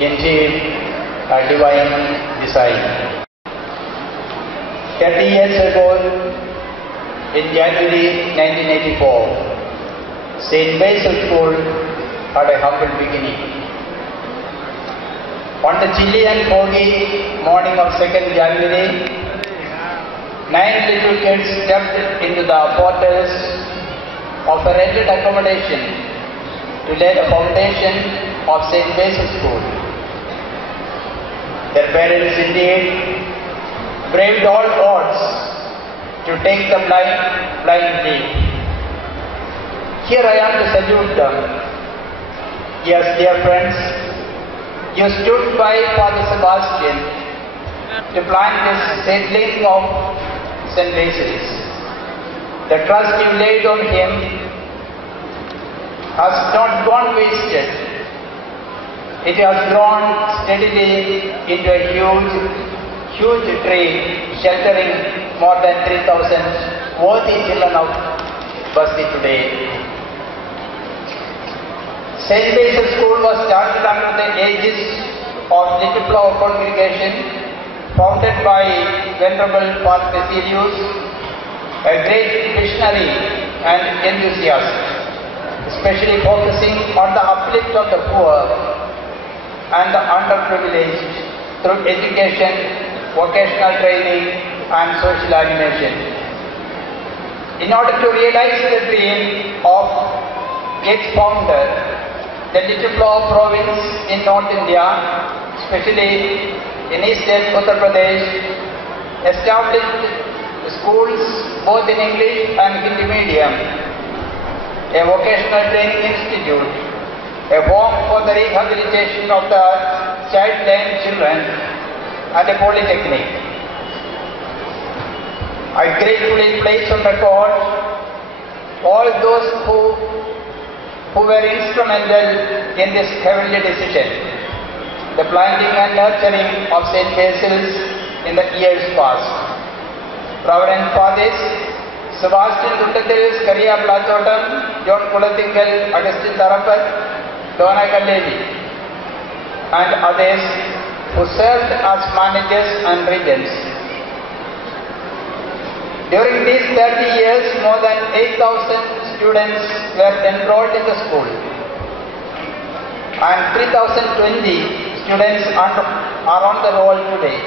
indeed a divine design. 30 years ago, in January 1984, St. Basil School had a humble beginning. On the chilly and foggy morning of 2nd January, 9 little kids stepped into the portals of a rented accommodation to lay the foundation of St. Basil School. Their parents indeed braved all odds to take the blind leap. Here I am to salute them. Yes, dear friends, you stood by Father Sebastian to plant this seedling of St. Basil's. The trust you laid on him has not gone wasted. It has grown steadily into a huge tree sheltering more than 3,000 worthy children of Basti today. St. Basil School was started under the aegis of Little Flower Congregation, founded by Venerable Father Basilius, a great visionary and enthusiast, especially focusing on the uplift of the poor and the underprivileged through education, vocational training, and social animation. In order to realize the dream of its founder, the Little Flower province in North India, especially in eastern Uttar Pradesh, established schools both in English and Hindi medium, a vocational training institute, a home for the rehabilitation of the child-lame children, and a polytechnic. I gratefully place on record all those who were instrumental in this heavenly decision, the planting and nurturing of St. Basil's in the years past. Reverend Fathers Sebastian Kuttathil, Skaria Platotam, John Kulathingal, Augustine Tarapat, Donna Kallevi, and others who served as managers and regents. During these 30 years, more than 8,000 students were enrolled in the school, and 3,020 students are on the roll today.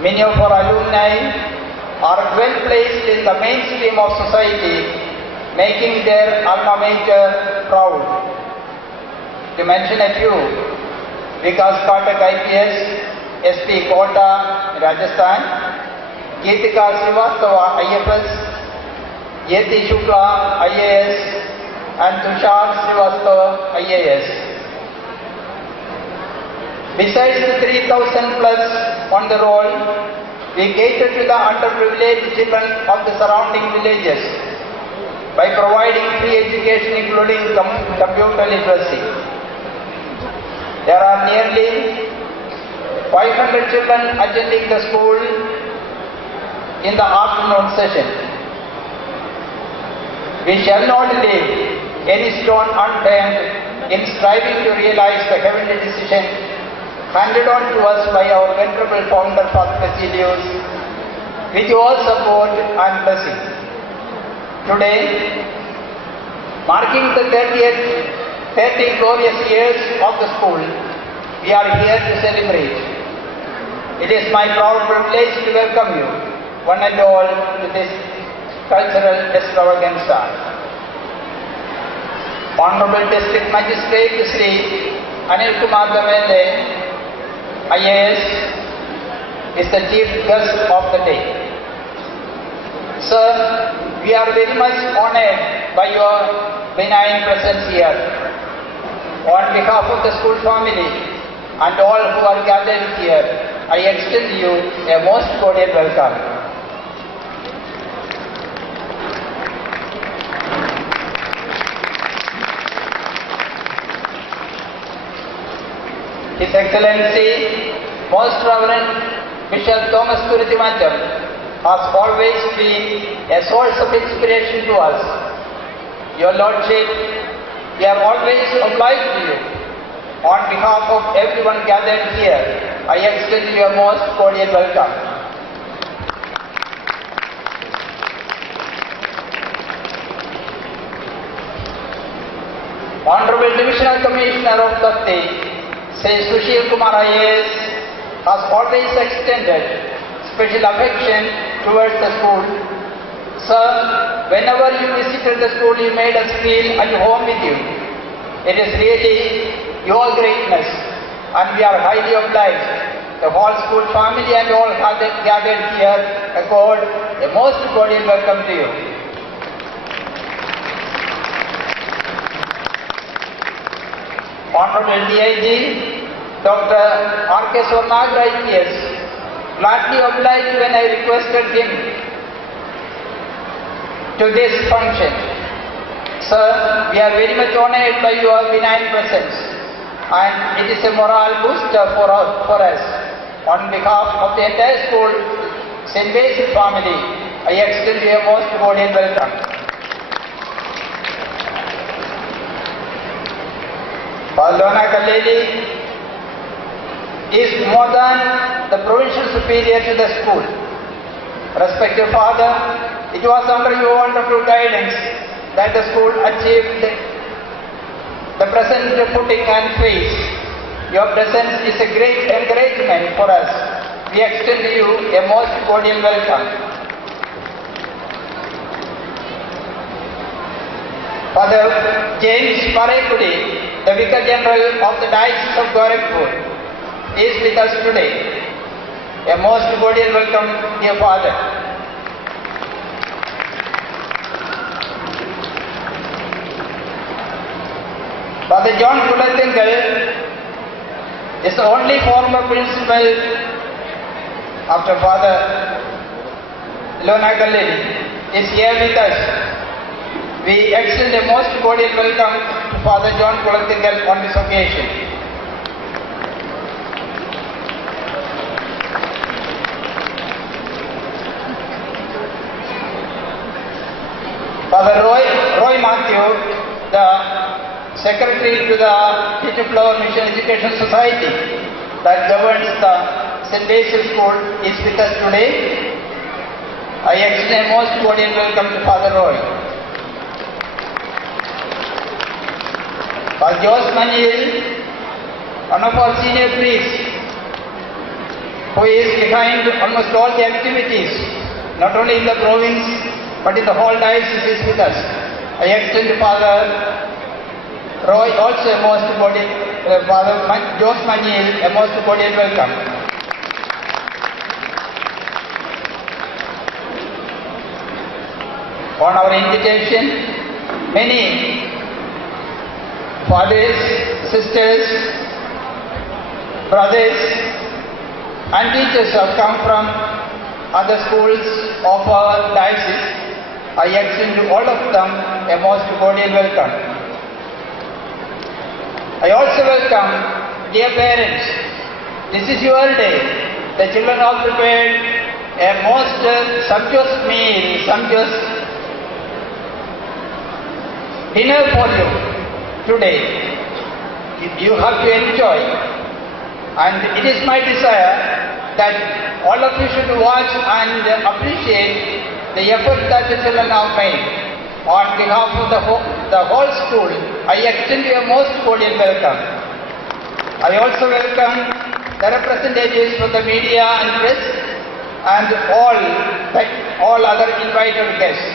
Many of our alumni are well placed in the mainstream of society, making their alma mater proud. To mention a few, Vikas Pathak IPS, SP Kota, Rajasthan, Geetika Srivastava IFS, Yeti Shukla IAS, and Tushar Srivastava IAS. Besides the 3,000 plus on the roll, we cater to the underprivileged children of the surrounding villages by providing free education including computer literacy. There are nearly 500 children attending the school in the afternoon session. We shall not leave any stone unturned in striving to realize the heavenly decision handed on to us by our venerable founder Father Basilius, with your support and blessing. Today, marking the 30 glorious years of the school, we are here to celebrate. It is my proud privilege to welcome you, one and all, to this cultural extravaganza. Honorable District Magistrate Sri Anil Kumar Damele, IAS, is the chief guest of the day. Sir, we are very much honored by your benign presence here. On behalf of the school family and all who are gathered here, I extend you a most cordial welcome. His Excellency, Most Reverend Bishop Thomas Kuritimacham has always been a source of inspiration to us. Your Lordship, we are always obliged to you On behalf of everyone gathered here, I extend you a most cordial welcome. Honorable Divisional Commissioner of Datti, Sri Sushil Kumar IAS, has always extended special affection towards the school. Sir, whenever you visited the school, you made us feel at home with you. It is really your greatness, and we are highly obliged. The whole school family and all gathered here accord a most cordial welcome to you. Honorable DIG, Dr. R.K. Swarnagra IPS, gladly obliged when I requested him to this function. Sir, we are very much honored by your benign presence, and it is a morale booster for us. On behalf of the entire school, St. Basil family, I extend you a most cordial welcome. Lona Kalleli is more than the provincial superior to the school. Respected Father, it was under your wonderful guidance that the school achieved the present footing and phase. Your presence is a great encouragement for us. We extend to you a most cordial welcome. Father James Parekudi, the Vicar General of the Diocese of Gorakhpur, is with us today. A most cordial welcome, dear Father. Father John Kulatingal is the only former principal after Father Lona Kalleli is here with us. We extend a most cordial welcome to Father John Kulatingal on this occasion. Father Roy Matthew, the Secretary to the Teacher Flower Mission Education Society that governs the St. Basil School, is with us today. I extend a most cordial welcome to Father Roy. Father Jose Manil, one of our senior priests, who is behind almost all the activities, not only in the province, but in the whole diocese, is with us. I extend to Father Roy also a most cordial, Father Jose Manil, a most cordial welcome. On our invitation, many fathers, sisters, brothers and teachers have come from other schools of our diocese. I extend to all of them a most cordial welcome. I also welcome dear parents. This is your day. The children have prepared a most sumptuous meal, sumptuous dinner for you today. You have to enjoy, and it is my desire that all of you should watch and appreciate the effort that the children have made. On behalf of the whole school, I extend you a most cordial welcome. I also welcome the representatives from the media and press and all other invited guests.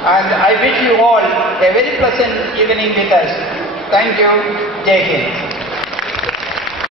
And I wish you all a very pleasant evening with us. Thank you. Jai Hind.